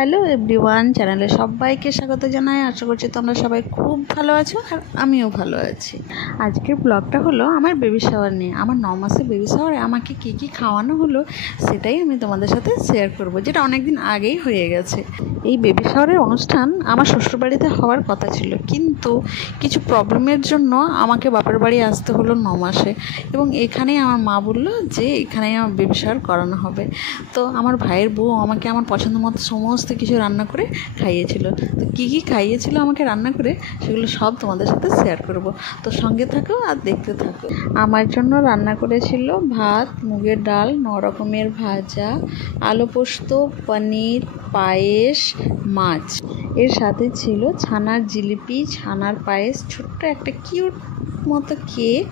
Hello everyone, চ্যানেলে সবাইকে স্বাগত জানাই। আশা করছি তোমরা সবাই খুব ভালো আছো আর আমিও ভালো আছি। আজকের ব্লগটা হলো আমার বেবি শাওয়ার নিয়ে। আমার 9 মাসের বেবি শাওয়ারে আমাকে কী খাওয়ানো হলো সেটাই আমি তোমাদের সাথে শেয়ার করব, যেটা অনেক দিন আগেই হয়ে গেছে। এই বেবি শাওয়ারের অনুষ্ঠান আমার শ্বশুরবাড়িতে হওয়ার কথা ছিল, কিন্তু কিছু প্রবলেমের জন্য আমাকে বাপের বাড়ি আসতে হলো 9 মাসে। এবং এখানেই আমার মা বললো যে এখানেই আমার বেবি শাওয়ার করানো হবে। তো আমার ভাইয়ের বউ আমাকে আমার পছন্দ মতো সমস্ত কিছু রান্না করে খাইয়েছিল। তো কী খাইয়েছিল আমাকে রান্না করে সেগুলো সব তোমাদের সাথে শেয়ার করব। তো সঙ্গে থাকো আর দেখতে থাকো। আমার জন্য রান্না করেছিল ভাত, মুগের ডাল, 9 রকমের ভাজা, আলু পোস্ত, পনির, পায়েস, মাছ। এর সাথে ছিল ছানার জিলিপি, ছানার পায়েস, ছোট্ট একটা কিউট মতো কেক,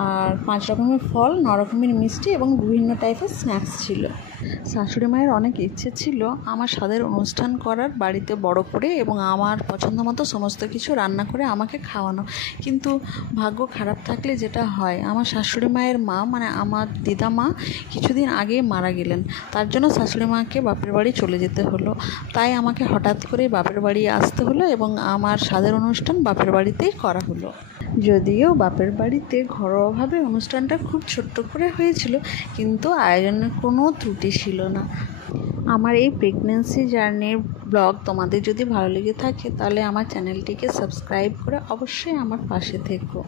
আর 5 রকমের ফল, 9 রকমের মিষ্টি এবং বিভিন্ন টাইপের স্ন্যাক্স ছিল। শাশুড়ি মায়ের অনেক ইচ্ছে ছিল আমার স্বাদের অনুষ্ঠান করার, বাড়িতে বড় করে এবং আমার পছন্দ মতো সমস্ত কিছু রান্না করে আমাকে খাওয়ানো। কিন্তু ভাগ্য খারাপ থাকলে যেটা হয়, আমার শাশুড়ি মায়ের মা মানে আমার দিদা মা কিছুদিন আগে মারা গেলেন। তার জন্য শাশুড়ি মাকে বাপের বাড়ি চলে যেতে হলো। তাই আমাকে হঠাৎ করে বাপের বাড়ি আসতে হলো এবং আমার স্বাদের অনুষ্ঠান বাপের বাড়িতেই করা হলো। যদিও বাপের বাড়িতে ঘরোয়াভাবে অনুষ্ঠানটা খুব ছোট্ট করে হয়েছিল, কিন্তু আয়োজনের কোনো ত্রুটি ছিল না। আমার এই প্রেগনেন্সি জার্নির ব্লগ তোমাদের যদি ভালো লেগে থাকে তাহলে আমার চ্যানেলটিকে সাবস্ক্রাইব করে অবশ্যই আমার পাশে থেকো।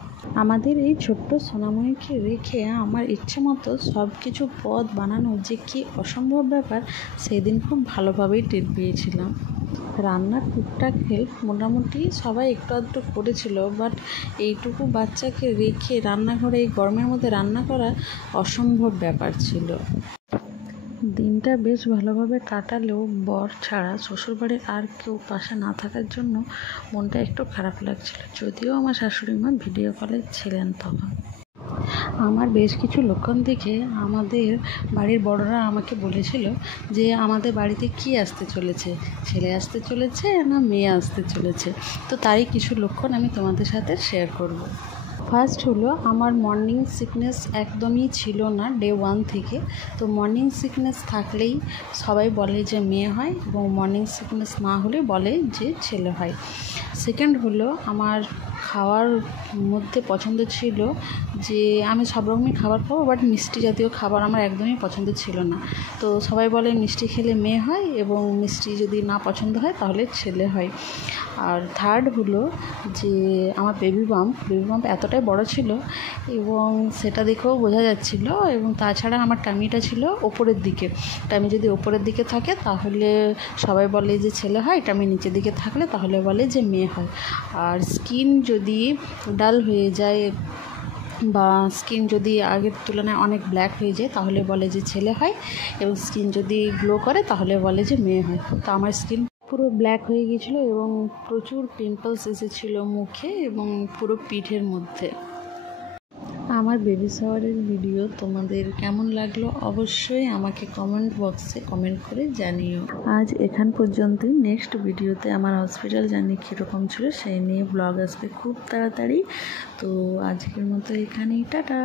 আমাদের এই ছোট্ট সোনাময়ীকে রেখে আমার ইচ্ছে মতো সব কিছু পদ বানানো যে কি অসম্ভব ব্যাপার, সেদিন খুব ভালোভাবেই টের পেয়েছিলাম। রান্নার টুকটাক হেল্প মোটামুটি সবাই একটু আধটু করেছিল, বাট এইটুকু বাচ্চাকে রেখে রান্নাঘরে এই গরমের মধ্যে রান্না করা অসম্ভব ব্যাপার ছিল। দিনটা বেশ ভালোভাবে কাটালেও বর ছাড়া শ্বশুরবাড়ির আর কেউ পাশে না থাকার জন্য মনটা একটু খারাপ লাগছিল। যদিও আমার শাশুড়ি মা ভিডিও কলে ছিলেন তখন। আমার বেশ কিছু লক্ষণ দেখে আমাদের বাড়ির বড়রা আমাকে বলেছিল যে আমাদের বাড়িতে কি আসতে চলেছে, ছেলে আসতে চলেছে না মেয়ে আসতে চলেছে। তো তারই কিছু লক্ষণ আমি তোমাদের সাথে শেয়ার করব। ফার্স্ট হলো, আমার মর্নিং সিকনেস একদমই ছিল না ডে 1 থেকে। তো মর্নিং সিকনেস থাকলেই সবাই বলে যে মেয়ে হয়, এবং মর্নিং সিকনেস না হলে বলে যে ছেলে হয়। সেকেন্ড হলো, আমার খাওয়ার মধ্যে পছন্দ ছিল যে আমি সব রকমই খাবার খাবো, বাট মিষ্টি জাতীয় খাবার আমার একদমই পছন্দ ছিল না। তো সবাই বলে মিষ্টি খেলে মেয়ে হয়, এবং মিষ্টি যদি না পছন্দ হয় তাহলে ছেলে হয়। আর থার্ড হলো যে আমার বেবি বাম্প এতটাই বড় ছিল এবং সেটা দেখেও বোঝা যাচ্ছিল, এবং তাছাড়া আমার টামিটা ছিল ওপরের দিকে। টামি যদি ওপরের দিকে থাকে তাহলে সবাই বলে যে ছেলে হয়, টামি নিচের দিকে থাকলে তাহলে বলে যে মেয়ে হয়। আর স্কিন যদি ডাল হয়ে যায় বা স্কিন যদি আগের তুলনায় অনেক ব্ল্যাক হয়ে যায় তাহলে বলে যে ছেলে হয়, এবং স্কিন যদি গ্লো করে তাহলে বলে যে মেয়ে হয়। তো আমার স্কিন পুরো ব্ল্যাক হয়ে গিয়েছিলো এবং প্রচুর পিম্পলস এসেছিলো মুখে এবং পুরো পিঠের মধ্যে। আমার বেবি শাওয়ারের ভিডিও তোমাদের কেমন লাগলো অবশ্যই আমাকে কমেন্ট বক্সে কমেন্ট করে জানিও। আজ এখান পর্যন্তই। নেক্সট ভিডিওতে আমার হসপিটাল জার্নি কীরকম ছিল সেই নিয়ে ব্লগ আসবে খুব তাড়াতাড়ি। তো আজকের মতো এখানেই, টাটা।